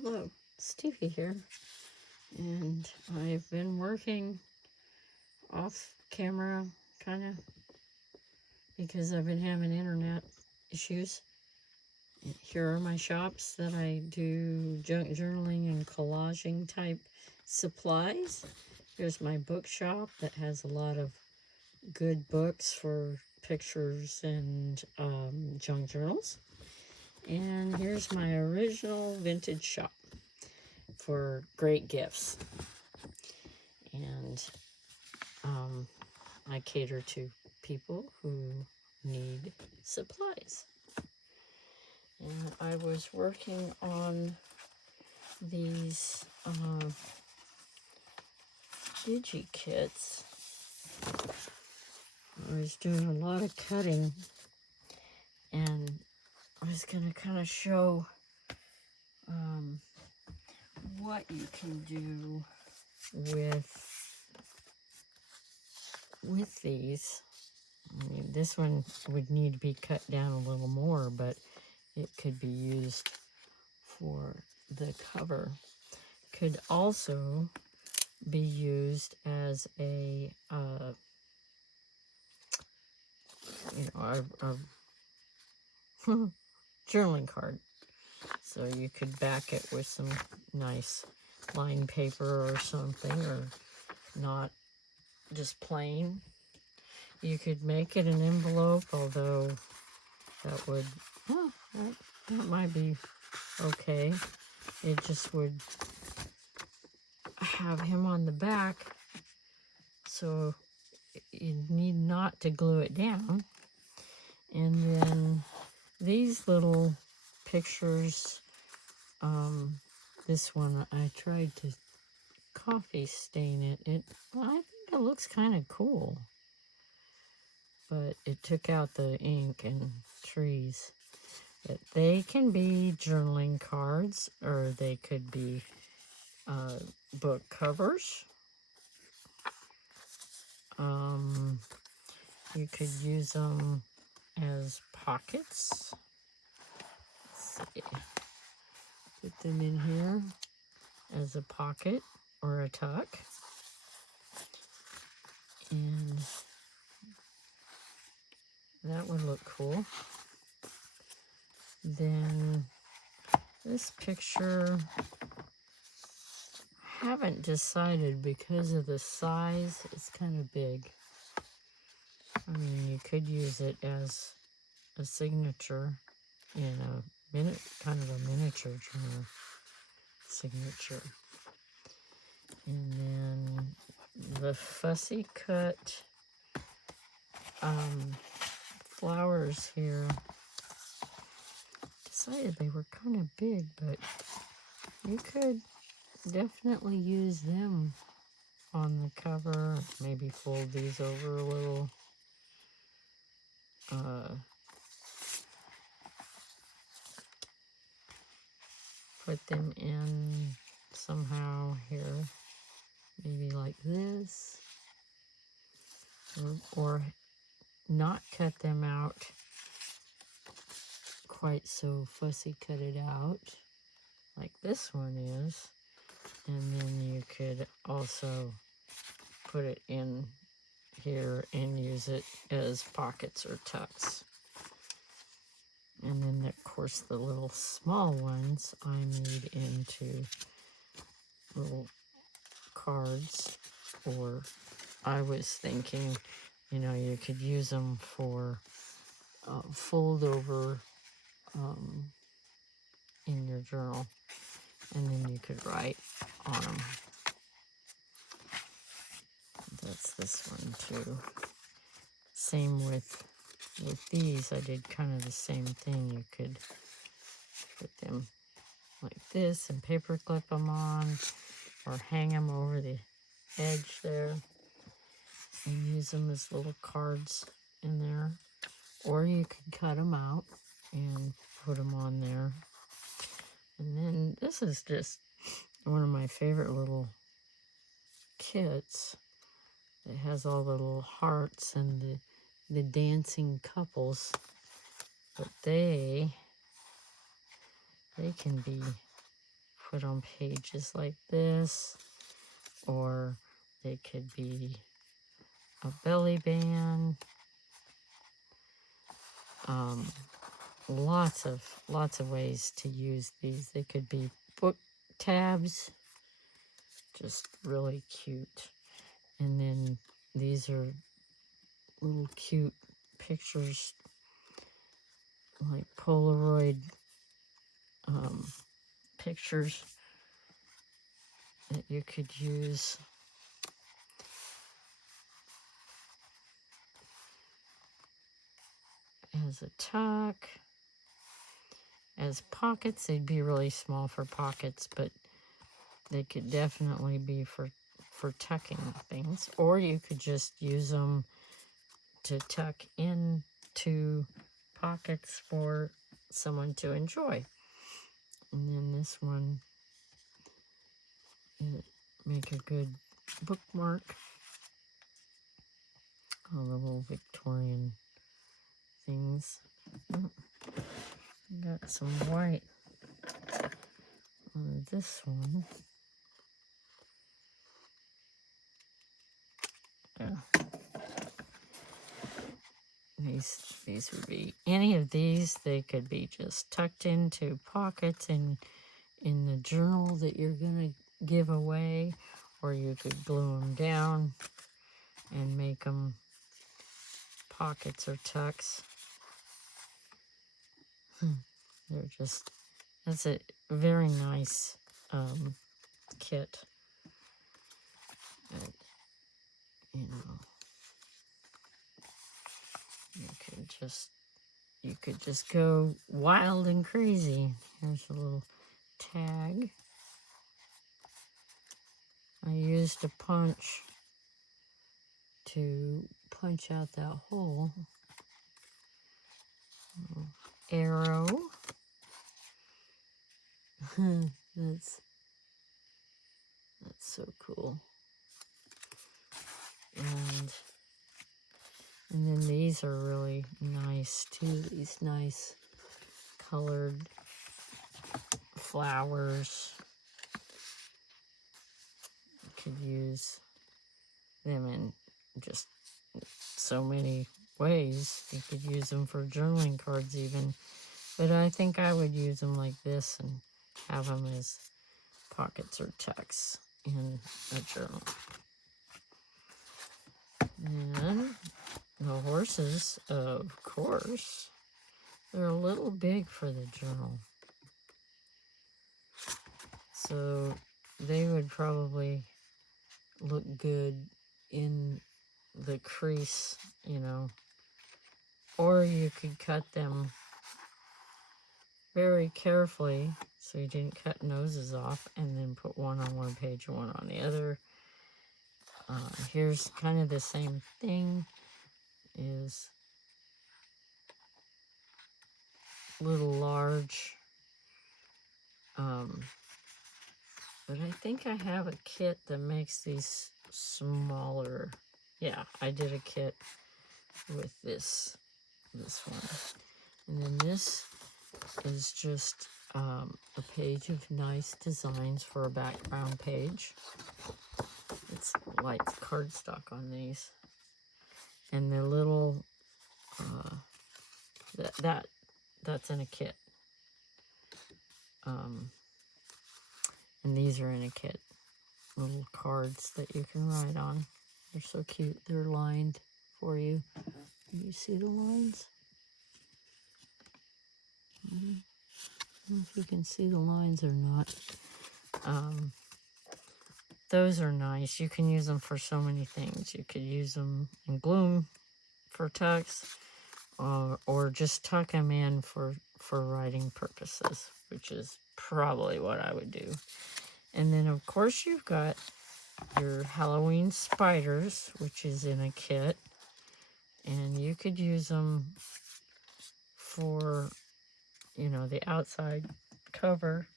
Hello, Stevie here, and I've been working off camera kind of because I've been having internet issues. Here are my shops that I do junk journaling and collaging type supplies. Here's my bookshop that has a lot of good books for pictures and junk journals. And here's my original vintage shop for great gifts. And I cater to people who need supplies. And I was working on these digi kits. I was doing a lot of cutting, and I was going to kind of show what you can do with these. I mean, this one would need to be cut down a little more, but it could be used for the cover. Could also be used as a journaling card. So you could back it with some nice lined paper or something, or not just plain. You could make it an envelope, although that would, that might be okay. It just would have him on the back, so you need not to glue it down. And then these little pictures, this one I tried to coffee stain it. I think it looks kind of cool, but it took out the ink and trees. But they can be journaling cards, or they could be book covers. You could use them as pockets. Let's see. Put them in here as a pocket or a tuck. And that would look cool. Then this picture, I haven't decided because of the size. It's kind of big. I mean, you could use it as a signature in a kind of a miniature journal signature. And then the fussy cut flowers here, decided they were kind of big, but you could definitely use them on the cover. Maybe fold these over a little. Put them in somehow here, maybe like this, or not cut them out quite so fussy, cut it out like this one is, and then you could also put it in here and use it as pockets or tucks. And then, of course, the little small ones I made into little cards, or I was thinking, you could use them for fold over in your journal, and then you could write on them. That's this one too. Same with these. I did kind of the same thing. You could put them like this and paper clip them on, or hang them over the edge there and use them as little cards in there. Or you could cut them out and put them on there. And then this is just one of my favorite little kits. It has all the little hearts and the dancing couples, but they can be put on pages like this, or they could be a belly band. Lots of ways to use these. They could be book tabs, just really cute. And then these are little cute pictures, like Polaroid pictures that you could use. As a tuck, as pockets. They'd be really small for pockets, but they could definitely be for tucking things. Or you could just use them to tuck into pockets for someone to enjoy. And then this one, make a good bookmark. All the little Victorian things. Got some white on this one. Yeah. These would be, any of these, they could be just tucked into pockets in the journal that you're going to give away, or you could glue them down and make them pockets or tucks. They're just, that's a very nice kit. But, you know, you could just go wild and crazy. Here's a little tag. I used a punch to punch out that hole. Arrow. That's so cool. And then these are really nice too. These nice colored flowers. You could use them in just so many ways. You could use them for journaling cards even. But I think I would use them like this and have them as pockets or tucks in a journal. And the horses, of course, they're a little big for the journal. So they would probably look good in the crease, you know. Or you could cut them very carefully so you didn't cut noses off, and then put one on one page and one on the other. Here's kind of the same thing, is a little large. But I think I have a kit that makes these smaller. Yeah, I did a kit with this one. And then this is just a page of nice designs for a background page. It's light cardstock on these. And the little, that's in a kit. And these are in a kit. Little cards that you can write on. They're so cute. They're lined for you. Can you see the lines? I don't know if you can see the lines or not. Those are nice. You can use them for so many things. You could use them and glue them for tucks, or just tuck them in for writing purposes, which is probably what I would do. And then, of course, you've got your Halloween spiders, which is in a kit. And you could use them for, you know, the outside cover,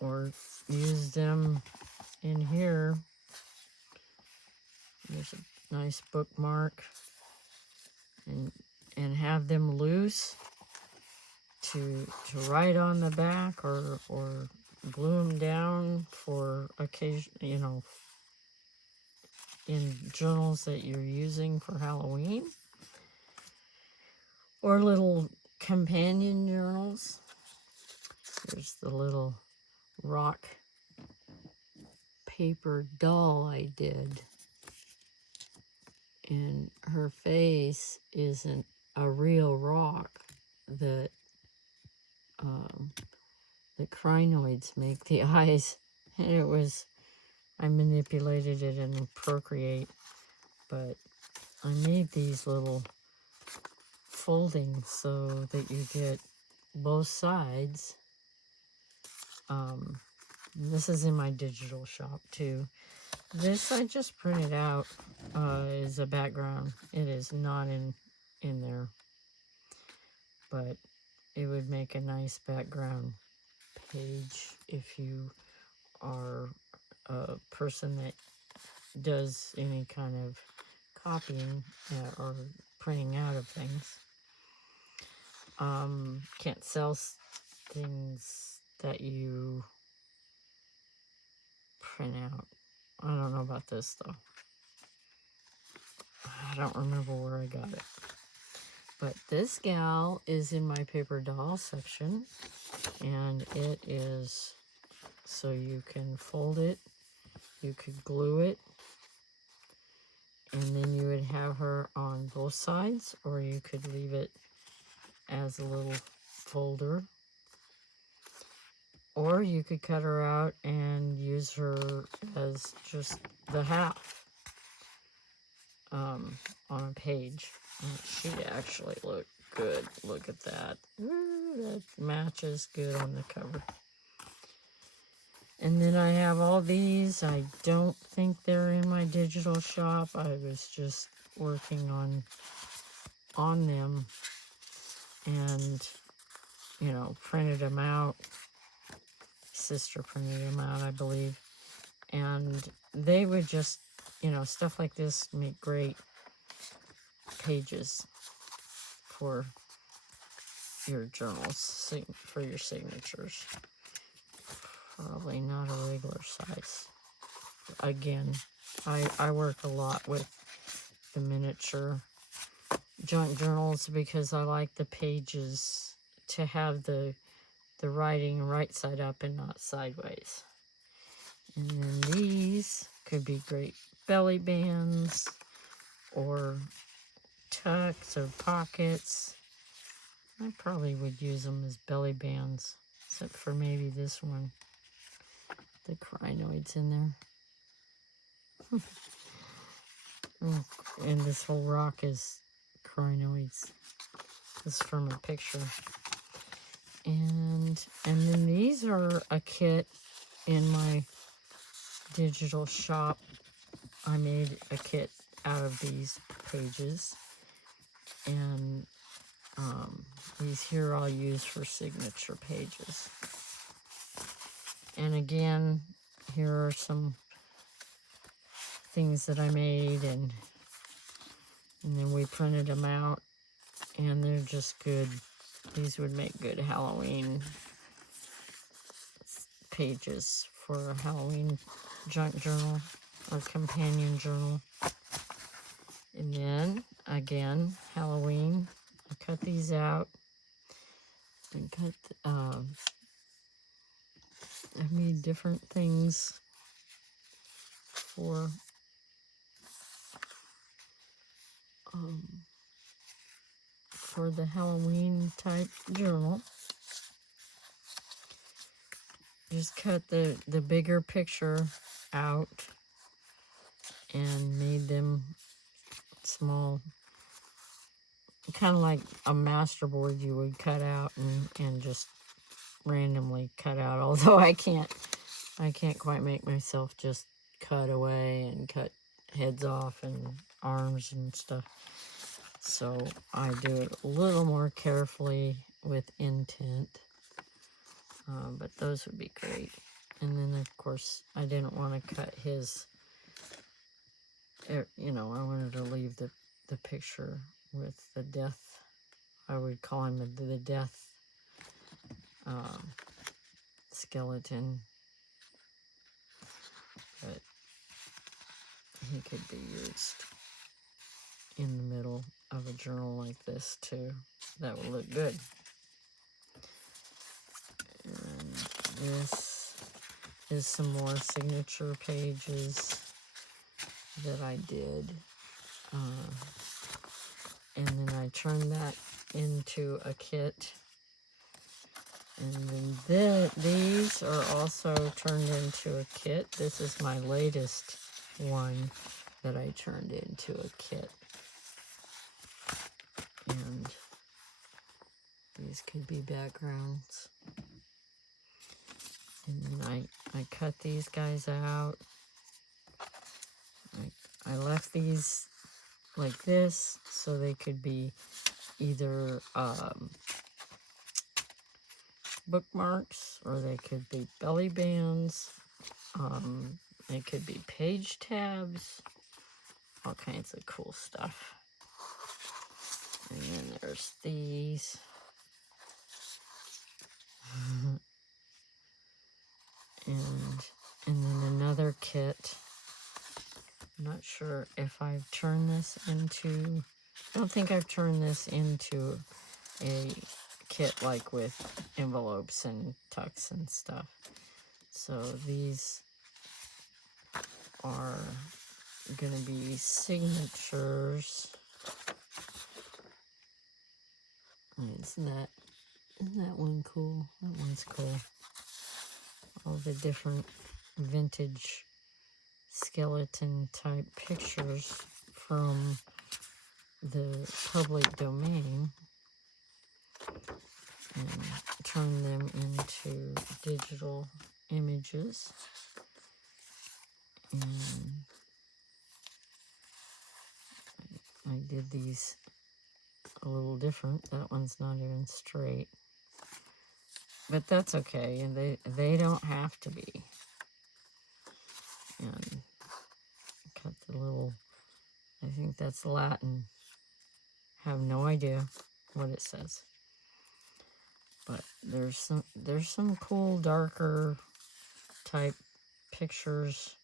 or use them in here. There's a nice bookmark, and have them loose to write on the back, or glue them down for occasion, you know, in journals that you're using for Halloween, or little companion journals. There's the little rock paper doll I did, and her face isn't a real rock that the crinoids make the eyes, and it was, I manipulated it in Procreate, but I made these little foldings so that you get both sides. This is in my digital shop too. This I just printed out is a background. It is not in there, but it would make a nice background page if you are a person that does any kind of copying or printing out of things. Can't sell things that you print out. I don't know about this though. I don't remember where I got it. But this gal is in my paper doll section, and it is so you can fold it, you could glue it, and then you would have her on both sides, or you could leave it as a little folder, or you could cut her out and use her as just the half on a page. And she'd actually look good. Look at that. Ooh, that matches good on the cover. And then I have all these. I don't think they're in my digital shop. I was just working on them, and you know, printed them out. Sister printed them out, I believe. And they would just, you know, stuff like this make great pages for your journals, for your signatures. Probably not a regular size. Again, I work a lot with the miniature junk journals because I like the pages to have the writing right side up and not sideways. And then these could be great belly bands or tucks or pockets. I probably would use them as belly bands, except for maybe this one. The crinoids in there. And this whole rock is crinoids. This is from a picture. And then these are a kit in my digital shop. I made a kit out of these pages, and these here I'll use for signature pages. And again, here are some things that I made, and then we printed them out, and they're just good. These would make good Halloween pages for a Halloween junk journal or companion journal. And then, again, Halloween, I cut these out and I made different things for the Halloween type journal. Just cut the bigger picture out and made them small, kind of like a masterboard you would cut out and just randomly cut out. Although I can't quite make myself just cut away and cut heads off and arms and stuff. So I do it a little more carefully with intent. But those would be great. And then, of course, I didn't want to cut his, you know, I wanted to leave the picture with the death. I would call him the death skeleton, but he could be used in the middle of a journal like this too. That would look good. And this is some more signature pages that I did. And then I turned that into a kit. And then these are also turned into a kit. This is my latest one that I turned into a kit. And these could be backgrounds. And then I cut these guys out. I left these like this so they could be either bookmarks, or they could be belly bands. They could be page tabs. All kinds of cool stuff. And then there's these. And then another kit. I'm not sure if I've turned this into, I don't think I've turned this into a kit like with envelopes and tucks and stuff. So these are going to be signatures. Isn't that one cool? That one's cool. All the different vintage skeleton type pictures from the public domain, and turn them into digital images. And I did these a little different. That one's not even straight, but that's okay, and they don't have to be. And cut the little, I think that's Latin. Have no idea what it says. But there's some cool darker type pictures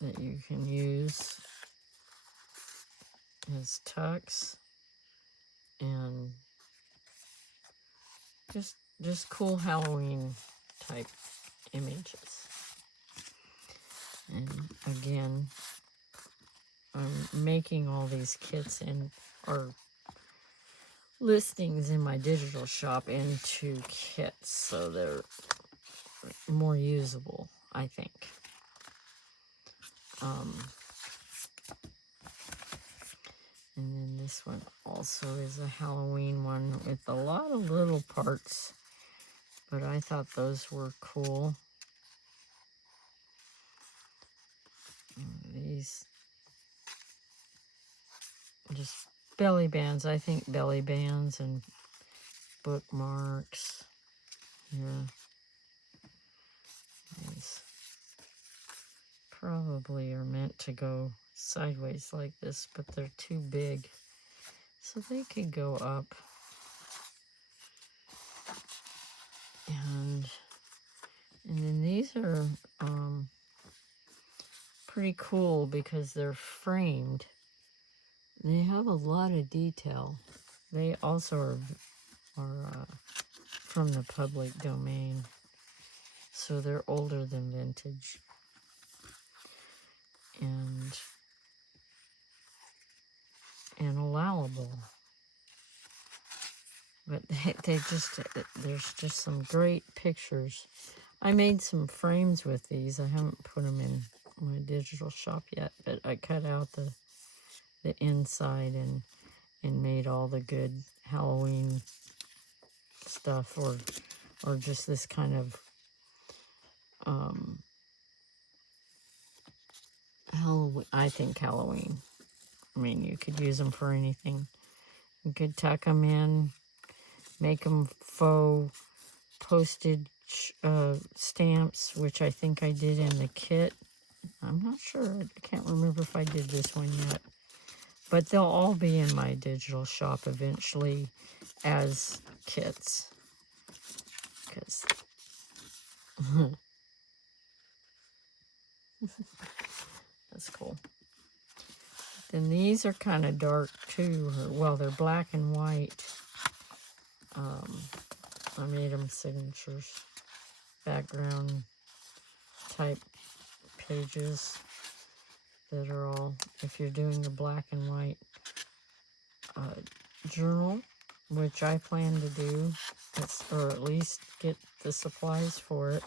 that you can use as tucks, and just cool Halloween type images. And again, I'm making all these kits or listings in my digital shop into kits, so they're more usable, I think. And then this one also is a Halloween one with a lot of little parts, but I thought those were cool. These just belly bands. I think belly bands and bookmarks. Yeah. These probably are meant to go sideways like this, but they're too big, so they could go up. And then these are pretty cool because they're framed. They have a lot of detail. They also are from the public domain, so they're older than vintage. And allowable. But there's just some great pictures. I made some frames with these. I haven't put them in my digital shop yet, but I cut out the inside and made all the good Halloween stuff, or just this kind of Halloween. I think Halloween. I mean, you could use them for anything. You could tuck them in, make them faux postage stamps, which I think I did in the kit. I'm not sure. I can't remember if I did this one yet. But they'll all be in my digital shop eventually as kits. Because that's cool. Then these are kind of dark too. Well, they're black and white. I made them signatures. Background type pages that are all, if you're doing the black and white journal, which I plan to do, or at least get the supplies for it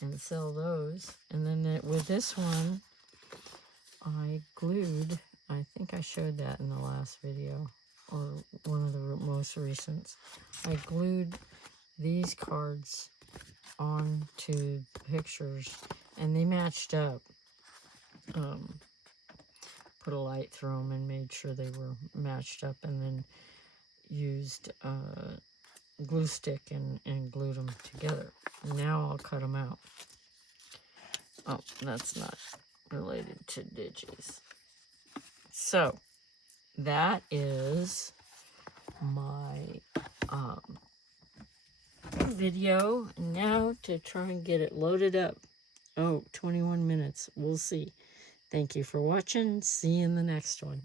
and sell those. And then with this one, I glued, I think I showed that in the last video, or one of the most recent. I glued these cards onto pictures, and they matched up. Put a light through them and made sure they were matched up, and then used glue stick and glued them together. Now I'll cut them out. Oh, that's not related to digis. So that is my video. Now to try and get it loaded up. Oh, 21 minutes. We'll see. Thank you for watching. See you in the next one.